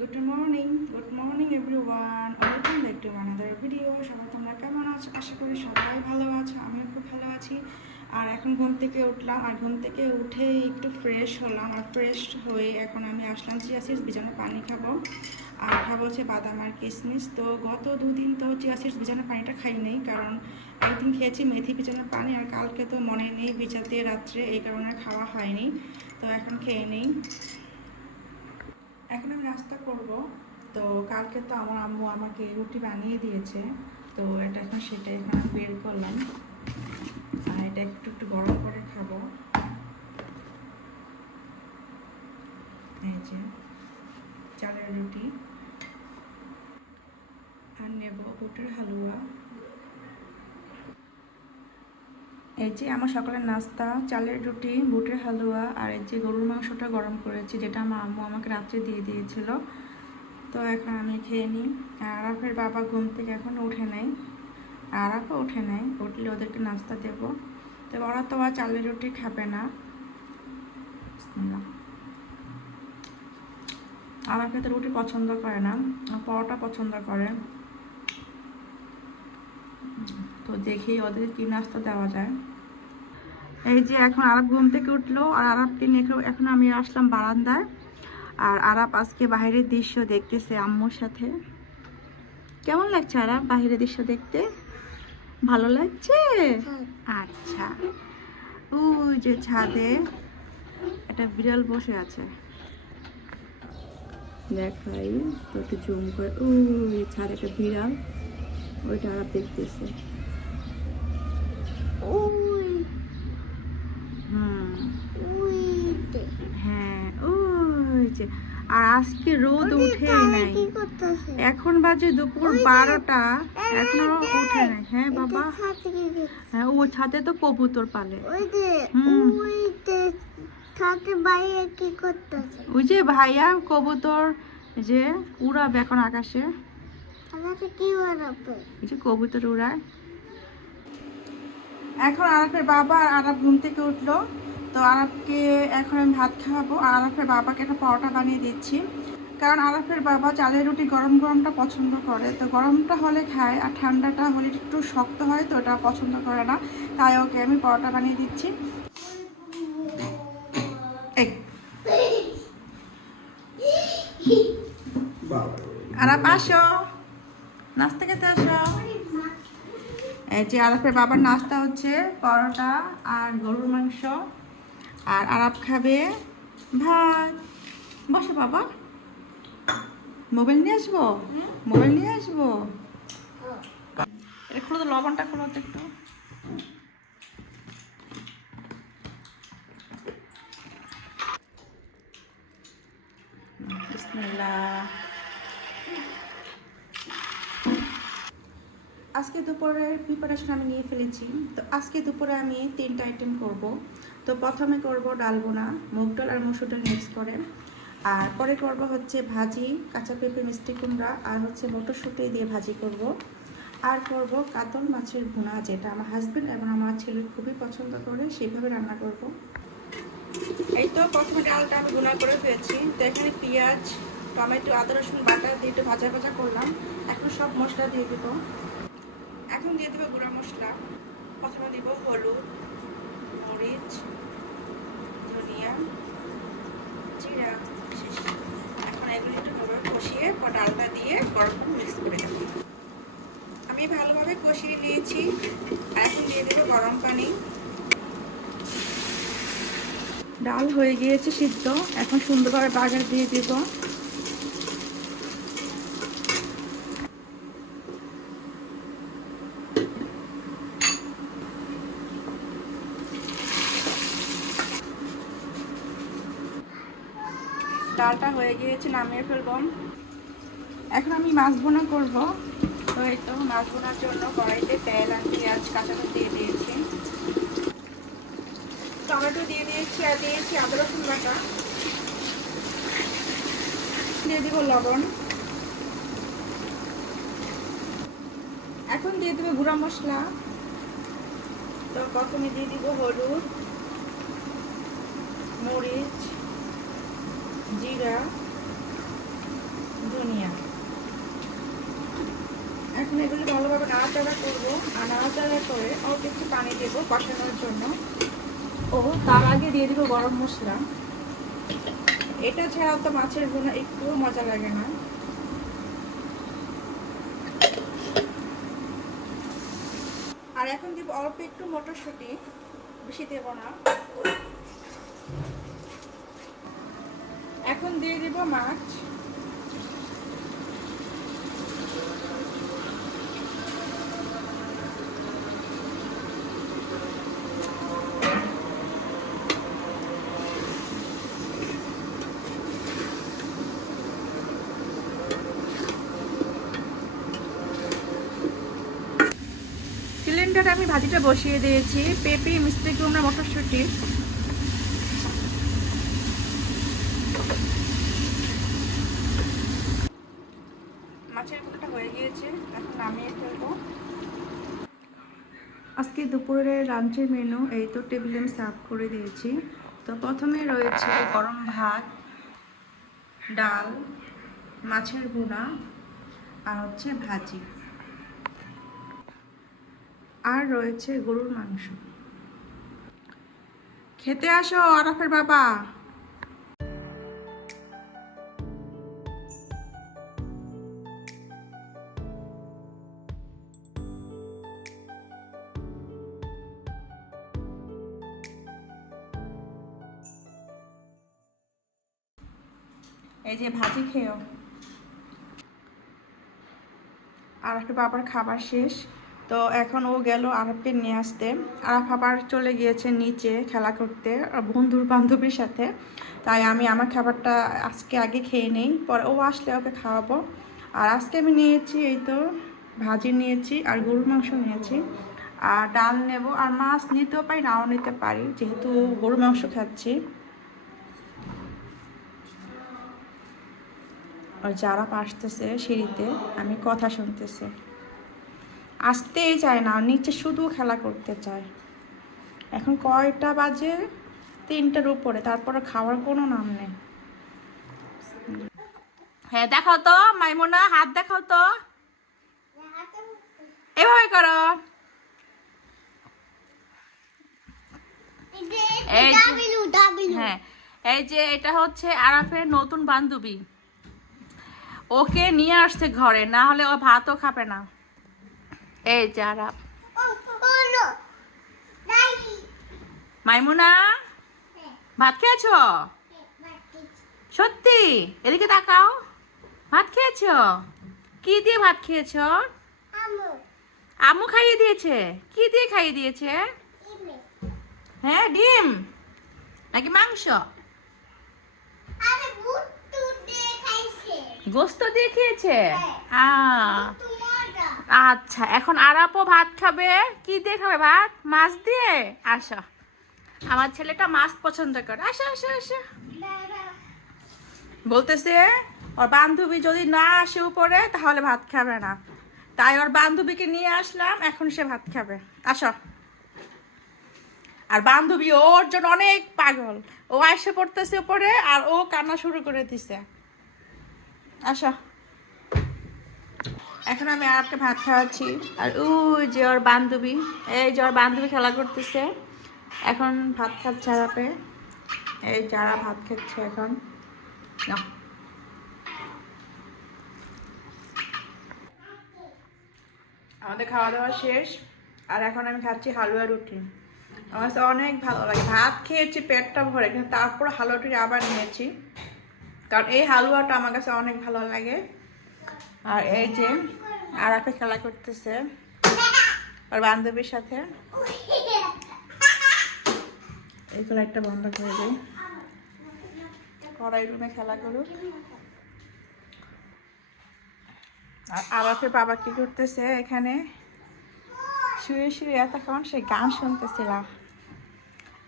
Good morning good morning everyone welcome back to another video সবাই তোমরা কেমন আছো? আশা করি সবাই ভালো আছো, আমিও খুব ভালো আছি। আর এখন ঘুম থেকে উঠলাম, আর ঘুম থেকে উঠে একটু ফ্রেশ হলাম, আর ফ্রেশ হয়ে এখন আমি আসলাম চিয়া সিডস বিছানো পানি খাব। আর খাব হচ্ছে বাদাম আর কিশমিশ তো গত দুদিন তো চিয়া সিডস বিছানো পানিটা খাই নেই কারণ একদিন খেয়েছি মেথি বিছানোর পানি, আর কালকে তো মনে নেই বিছাতে রাত্রে, এই কারণে খাওয়া হয়নি। তো এখন খেয়ে নেই। এখন আমি নাস্তা করব। তো কালকে তো আমার আম্মু আমাকে রুটি বানিয়ে দিয়েছে। তো এটা এখন সেটা এখন বের করলাম। আর এটা একটু একটু গরম করে খাব। এই যে, চালের রুটি। আর নেব বুটের হালুয়া। এই যে আমার সকালের নাস্তা, চালের রুটি, বুটের হালুয়া আর এই যে গরুর মাংসটা গরম করেছি, যেটা আমার আম্মু আমাকে রাত্রে দিয়ে দিয়েছিল। তো এখন আমি খেয়ে নিই। আর আরাফের বাবা ঘুম থেকে এখন উঠে আর আরাফও উঠে নেই, উঠলে ওদেরকে নাস্তা দেব। তো ওরা তো আর চালের রুটি খাবে না। আরাফে তো রুটি পছন্দ করে না, পরোটা পছন্দ করে। তো দেখি ওদের কি নাস্তা দেওয়া যায়। এই যে এখন আরব ঘুম থেকে উঠল আর আরবকে নিয়ে এখন- আমি আসলাম বারান্দায়। আর আরব আজকে বাইরের দৃশ্য দেখতেছে আম্মুর সাথে। কেমন লাগছে আরব বাইরের দৃশ্য দেখতে? ভালো লাগছে? আচ্ছা। ওই যে ছাদে একটা বিড়াল বসে আছে। দেখাই তো একটু জুম করে ওই ছাদে একটা বিড়াল, ওইটা আরব দেখতেছে। ওই হুম হ্যাঁ ওই যে আর আজকে রোদ উঠে নাই এখন বাজে দুপুর বারোটা। এখনও উঠে নাই। হ্যাঁ বাবা? হ্যাঁ ও ছাদে তো কবুতর পালে। ওই যে হুম। ওই ভাইয়া কবুতর যে উড়াবে এখন আকাশে। কি যে কবুতর উড়ায়। এখন আরাফের বাবা আর আরাফ ঘুম থেকে উঠল। তো আরাফকে এখন আমি ভাত খাওয়াবো। আর আরাফের বাবাকে একটা পরোটা বানিয়ে দিচ্ছি। কারণ আরাফের বাবা চালের রুটি গরম গরমটা পছন্দ করে। তো গরমটা হলে খায় আর ঠান্ডাটা হলে একটু শক্ত হয় তো ওটা পছন্দ করে না। তাই ওকে আমি পরোটা বানিয়ে দিচ্ছি। আরাফ আসো। নাস্তা খেতে আসো। যে আরাফের বাবার নাস্তা হচ্ছে পরোটা আর গরুর মাংস। আর আরাপ খাবে ভাত। বসে বাবা। মোবাইল নিয়ে আসব? মোবাইল নিয়ে আসব? এটা খুলো তো লবণটা খুলো তো একটু। বিসমিল্লাহ। আজকে দুপুরের প্রিপারেশন আমি নিয়ে ফেলেছি। তো আজকে দুপুরে আমি তিনটা আইটেম করব। তো প্রথমে করব ডাল বোনা মুগ ডাল আর মসুর ডাল মিক্স করে। আর পরে করব হচ্ছে ভাজি, কাঁচা পেঁপে, মিষ্টি কুমড়া আর হচ্ছে মটরশুঁটি দিয়ে ভাজি করব। আর করব কাতল মাছের ভুনা, যেটা আমার হাজবেন্ড এবং আমার ছেলে খুবই পছন্দ করে সেইভাবে রান্না করব। এই তো প্রথমে ডালটা আমি গুঁড়া করে ফেলেছি তো এখানে পেঁয়াজ, টমেটো, আদা, রসুন বাটা দিয়ে একটু ভাজা ভাজা করলাম। এখন সব মশলা দিয়ে দেবো। এখন দিয়ে দেবো গুঁড়া মশলা। প্রথমে দিব হলুদ, মরিচ, ধনিয়া, জিরা। এখন এগুলো একটু ভালো কষিয়ে পর ডালটা দিয়ে গরম মিক্স করে দেবো আমি ভালোভাবে কষিয়ে নিয়েছি। এখন দিয়ে দেবো গরম পানি। ডাল হয়ে গিয়েছে সিদ্ধ। এখন সুন্দরভাবে বাগার দিয়ে দিব ডালটা হয়ে গিয়েছে নামিয়ে ফেলব। এখন আমি মাছ বোনা করব। তো এই তো মাছ বোনার জন্য কড়াইতে তেল আর পেঁয়াজ কাঁচাটা দিয়ে দিয়েছি। টমেটো দিয়ে দিয়েছি আর দিয়েছি আদা, রসুন বাটা। দিয়ে দিব লবণ। এখন দিয়ে দেবো গুঁড়া মশলা। তো প্রথমে দিয়ে দিব হলুদ, মরিচ, জিরা। ধনিয়া এখন এগুলো ভালোভাবে নাড়াচাড়া করব। আর নাড়াচাড়া করে অল্প একটু পানি দেবো কষানোর জন্য। ও, তার আগে দিয়ে দেবো গরম মশলা। এটা ছাড়াও তো মাছের ভুনা একটুও মজা লাগে না। আর এখন দেবো অল্প একটু মটরশুঁটি। বেশি দেবো না। এখন দিয়ে দেবো মাছ। সিলিন্ডারে আমি ভাজিটা বসিয়ে দিয়েছি। পেঁপে মিষ্টি কুমড়া মটরশুঁটি। মাছের হয়ে গিয়েছে, এখন নামিয়ে আজকে দুপুরে লাঞ্চের মেনু, এই তো টেবিলে আমি সার্ভ করে দিয়েছি। তো প্রথমে রয়েছে গরম ভাত, ডাল, মাছের ভুনা আর হচ্ছে ভাজি। আর রয়েছে গরুর মাংস। খেতে আসো আরাফের বাবা। এই যে ভাজি খেয়েও। আর একটা বাবার খাবার শেষ। তো এখন ও গেল আরবকে নিয়ে আসতে। আরব আবার চলে গিয়েছে নিচে খেলা করতে বন্ধুর বান্ধবীর সাথে। তাই আমি আমার খাবারটা আজকে আগে খেয়ে নেই, পরে ও আসলে ওকে খাওয়াবো। আর আজকে আমি নিয়েছি এই তো ভাজি নিয়েছি আর গরুর মাংস নিয়েছি। আর ডাল নেব আর মাছ নিতেও পারি, নাও নিতে পারি, যেহেতু গরুর মাংস খাচ্ছি। আর যারা আসতেছে সিঁড়িতে, আমি কথা শুনতেছে। আসতেই চায় না নিচে শুধু খেলা করতে চায়। এখন কয়টা বাজে? তিনটার উপরে তারপরে খাওয়ার কোনো নাম নেই। হ্যাঁ দেখাও তো মাইমুনা হাত দেখাও তো। এভাবে করো। হ্যাঁ এই যে এটা হচ্ছে আরাফের নতুন বান্ধবী। ওকে নিয়ে আসছে ঘরে না হলে ও ভাতও খাবে না। এই যে আরাফ মাইমুনা ভাত খেয়েছো? সত্যি? এদিকে তাকাও। ভাত খেয়েছো? কি দিয়ে ভাত খেয়েছো? আমু খাইয়ে দিয়েছে। কি দিয়ে খাইয়ে দিয়েছে? হ্যাঁ ডিম। নাকি মাংস? গোস্ত দিয়ে খেয়েছে? আ। বুট্টু মজা আচ্ছা এখন আরাপও ভাত খাবে। কি দিয়ে খাবে ভাত? মাছ দিয়ে? আসো। আমার ছেলেটা মাছ পছন্দ করে। আসো আসো আসো। বলতেছে, ওর বান্ধবী যদি না আসে উপরে, তাহলে ভাত খাবে না। তাই ওর বান্ধবীকে নিয়ে আসলাম, এখন সে ভাত খাবে। আসো। আর বান্ধবী ওর জন্য অনেক পাগল। ও এসে পড়তেছে উপরে, আর ও কান্না শুরু করে দিছে। আসো। এখন আমি আরবকে ভাত খাওয়াচ্ছি। আর ওই যে ওর বান্ধবী, এই যে ওর বান্ধবী খেলা করতেছে। এখন ভাত খাচ্ছে আরাপে। এই যারা ভাত খাচ্ছে এখন। আমাদের খাওয়া দাওয়া শেষ। আর এখন আমি খাচ্ছি হালুয়া রুটি। আমার কাছে অনেক ভালো লাগে। ভাত খেয়েছি, পেটটা ভরে কিন্তু তারপর হালুয়া রুটি আবার নিয়েছি কারণ এই হালুয়াটা আমার কাছে অনেক ভালো লাগে। আর এই যে আর আপনি খেলা করতেছে আর বান্ধবীর সাথে। এইগুলো একটা বন্ধ করে দিই। কড়াই রুমে খেলা করুক। আর আবাফের বাবা কি করতেছে এখানে? শুয়ে শুয়ে এতক্ষণ সে গান শুনতেছিলাম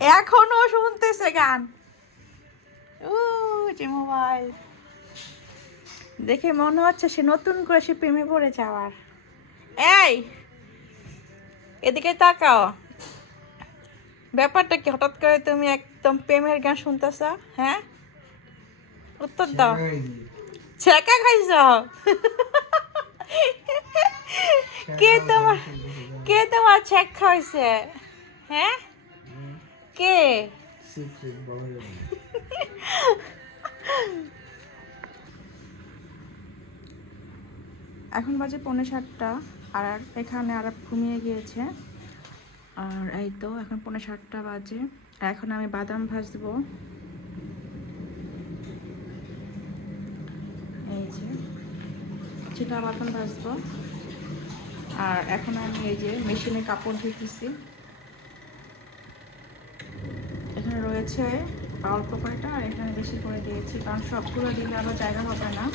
এখনও শুনতেছে গান। ও, যে মোবাইল। দেখে মনে হচ্ছে সে নতুন করে সে প্রেমে পড়ে যাওয়ার। এই এদিকে তাকাও। ব্যাপারটা কি? হঠাৎ করে তুমি একদম প্রেমের গান শুনতেছ? হ্যাঁ? উত্তর দাও। ছেঁকা খাইছ? কে তোমার কে তোমার চেক খাইছে হ্যাঁ? কে? এখন বাজে পৌনে সাতটা, আর এখানে আর ঘুমিয়ে গিয়েছে। আর এই তো এখন পৌনে সাতটা বাজে। এখন আমি বাদাম ভাজবো। এই যে সেটা বাদাম ভাজবো। আর এখন আমি এই যে মেশিনে কাপড় ধুতেছি এখানে রয়েছে অল্প কয়টা, আর এখানে বেশি করে দিয়েছি, কারণ সবগুলো দিলে আবার জায়গা হবে না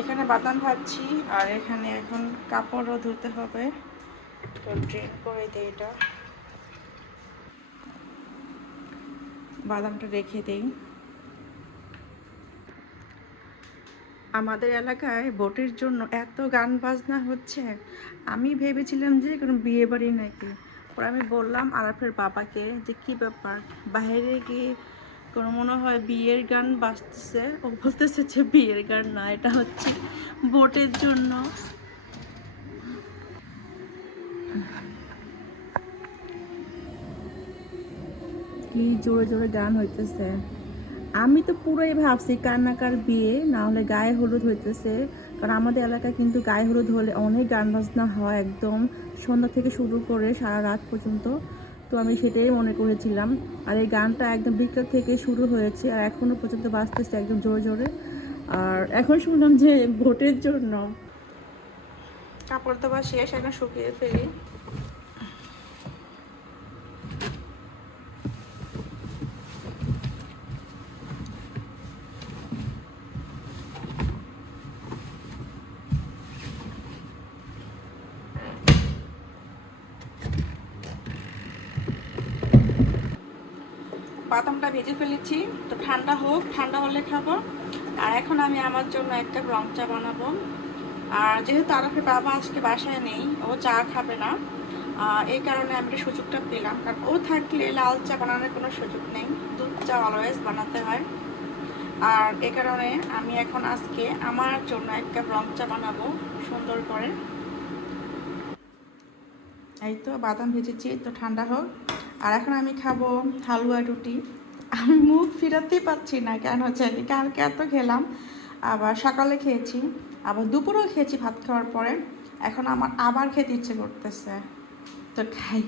এখানে বাদাম ভাজছি আর এখানে এখন কাপড়ও ধুতে হবে। তো ড্রেন করে দিই এটা। বাদামটা রেখে দিই। আমাদের এলাকায় ভোটের জন্য এত গান বাজনা হচ্ছে। আমি ভেবেছিলাম যে কোনো বিয়ে বাড়ি নাকি। পরে আমি বললাম আরাফের বাবাকে যে, কি ব্যাপার? বাইরে গিয়ে কোনো মনে হয় বিয়ের গান বাজতেছে। ও বলতেছে যে বিয়ের গান না, এটা হচ্ছে ভোটের জন্য। কি জোরে জোরে গান হইতেছে। আমি তো পুরোই ভাবছি কান্নাকার বিয়ে, না হলে গায়ে হলুদ হইতেছে। কারণ আমাদের এলাকায় কিন্তু গায়ে হলুদ হলে অনেক গান বাজনা হয় একদম। সন্ধ্যা থেকে শুরু করে সারা রাত পর্যন্ত। তো আমি সেটাই মনে করেছিলাম। আর এই গানটা একদম বিকেল থেকে শুরু হয়েছে আর এখনও পর্যন্ত বাঁচতেছে একদম জোরে জোরে। আর এখন শুনলাম যে ভোটের জন্য। কাপড় দেওয়া শেষ, এখন শুকিয়ে ফেলি। বাদামটা ভেজে ফেলেছি। তো ঠান্ডা হোক, ঠান্ডা হলে খাব। আর এখন আমি আমার জন্য একটা রং চা বানাবো। আর যেহেতু আরফের বাবা আজকে বাসায় নেই, ও চা খাবে না এই কারণে আমি একটা সুযোগটা পেলাম। কারণ ও থাকলে লাল চা বানানোর কোনো সুযোগ নেই। দুধ চা অলওয়েজ বানাতে হয়। আর এ কারণে আমি এখন আজকে আমার জন্য এক কাপ রং চা বানাবো, সুন্দর করে। এই তো বাদাম ভেজেছি, তো ঠান্ডা হোক। আর এখন আমি খাব হালুয়া রুটি। আমি মুখ ফিরাতেই পাচ্ছি না, কেন হচ্ছে কালকে এত খেলাম, আবার সকালে খেয়েছি, আবার দুপুরেও খেয়েছি ভাত খাওয়ার পরে। এখন আমার আবার খেতে ইচ্ছে করতেছে। তো খাই।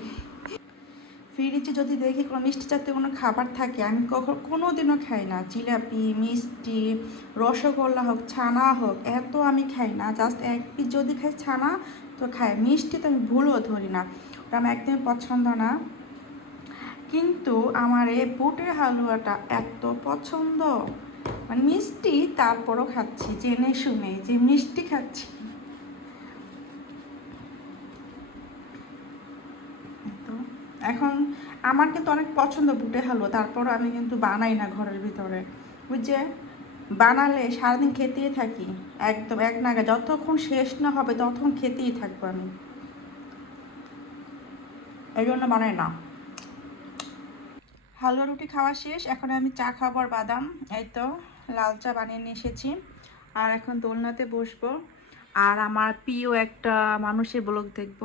ফ্রিজে যদি দেখি কোনো মিষ্টি জাতীয় কোনো খাবার থাকে, আমি কখন কোনো দিনও খাই না। জিলাপি, মিষ্টি, রসগোল্লা হোক, ছানা হোক, এত আমি খাই না। জাস্ট এক পিস যদি খাই ছানা, তো খাই। মিষ্টি তো আমি ভুলও ধরি না। ওটা আমার একদমই পছন্দ না। কিন্তু আমার এই বুটের হালুয়াটা এত পছন্দ। মানে মিষ্টি, তারপরও খাচ্ছি, জেনে শুনে যে মিষ্টি খাচ্ছি। এখন আমার কিন্তু অনেক পছন্দ বুটে হালুয়া, তারপরও আমি কিন্তু বানাই না ঘরের ভিতরে। বুঝছে বানালে সারাদিন খেতেই থাকি, একদম এক নাগা যতক্ষণ শেষ না হবে ততক্ষণ খেতেই থাকব আমি। এই জন্য বানাই না। হালুয়া রুটি খাওয়া শেষ। এখন আমি চা খাবার বাদাম। এই তো, লাল চা বানিয়ে নিয়ে এসেছি। আর এখন দোলনাতে বসবো। আর আমার প্রিয় একটা মানুষের ব্লগ দেখব।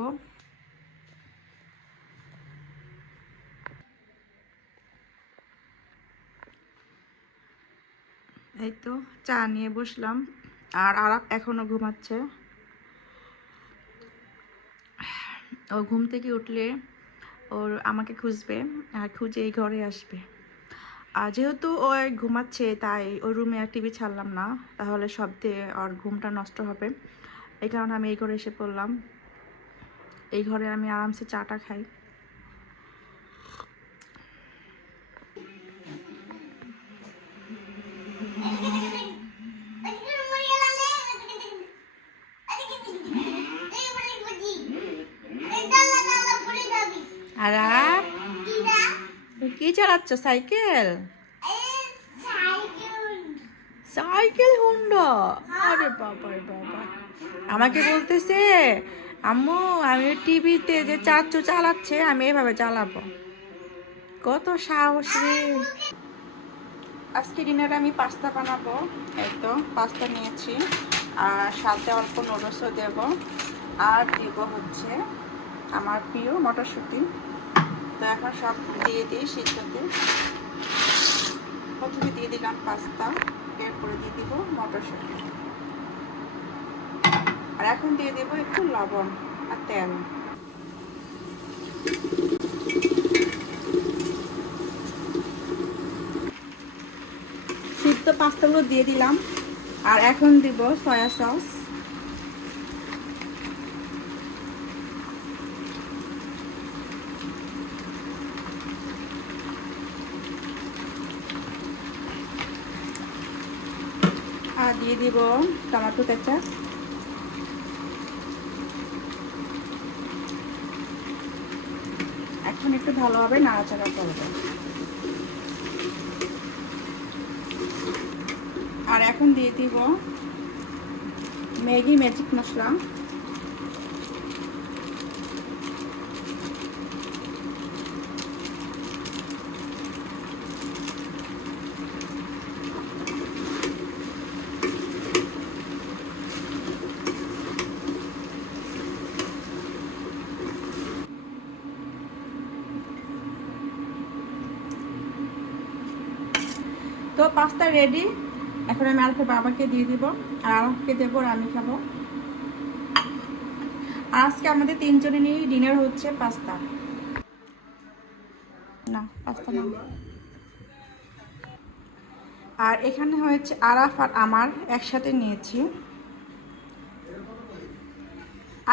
এই তো, চা নিয়ে বসলাম। আর আরাপ এখনও ঘুমাচ্ছে। ও ঘুম থেকে উঠলে ওর আমাকে খুঁজবে, আর খুঁজে এই ঘরে আসবে। আর যেহেতু ও ঘুমাচ্ছে, তাই ওই রুমে আর টিভি ছাড়লাম না। তাহলে শব্দে ওর ঘুমটা নষ্ট হবে। এই কারণে আমি এই ঘরে এসে পড়লাম। এই ঘরে আমি আরামসে চাটা খাই। চালাচ্ছ, সাইকেল? Cycle Honda? আরে বাবা বাবা। আমাকে বলতেছে, আম্মু, আমি টিভিতে যে চাচু চালাচ্ছে, আমি এভাবে চালাবো। কত সাহস রে। আজকে ডিনারে আমি পাস্তা বানাবো তো, পাস্তা নিয়েছি। আর সাথে অল্প নুডলসও দেব। আর দেব হচ্ছে আমার প্রিয় মটরশুঁটি। এখন সব দিয়ে দিই সিদ্ধতে। প্রথমে দিয়ে দিলাম পাস্তা, এরপরে দিয়ে দিব আর এখন দিয়ে দেবো একটু লবণ আর তেল। সিদ্ধ পাস্তাগুলো দিয়ে দিলাম। আর এখন দিব সয়া সস আর দিয়ে দিব টমেটো কেঁচা এখন একটু ভালোভাবে নাড়াচাড়া করব। আর এখন দিয়ে দিব ম্যাগি ম্যাজিক মশলা তো পাস্তা রেডি এখন আমি আলফা বাবাকে দিয়ে দিব, আর আমাকে দেবো আর আমি খাব। আজকে আমাদের তিনজনে নিয়ে ডিনার হচ্ছে পাস্তা। না পাস্তা না। আর এখানে হয়েছে আরাফ আর আমার একসাথে নিয়েছি।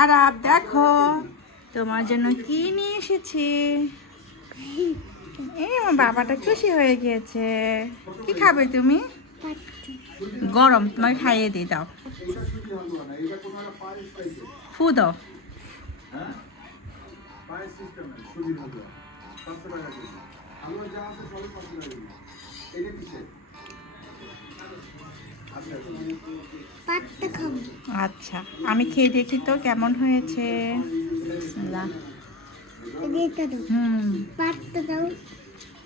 আরাফ, দেখো, তোমার জন্য কি নিয়ে এসেছি? এই আমার বাবাটা খুশি হয়ে গিয়েছে। কি খাবে তুমি? গরম তোমাকে খাইয়ে দিই দাও। ফু দাও। আচ্ছা আমি খেয়ে দেখি তো কেমন হয়েছে। হুম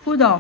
ফু দাও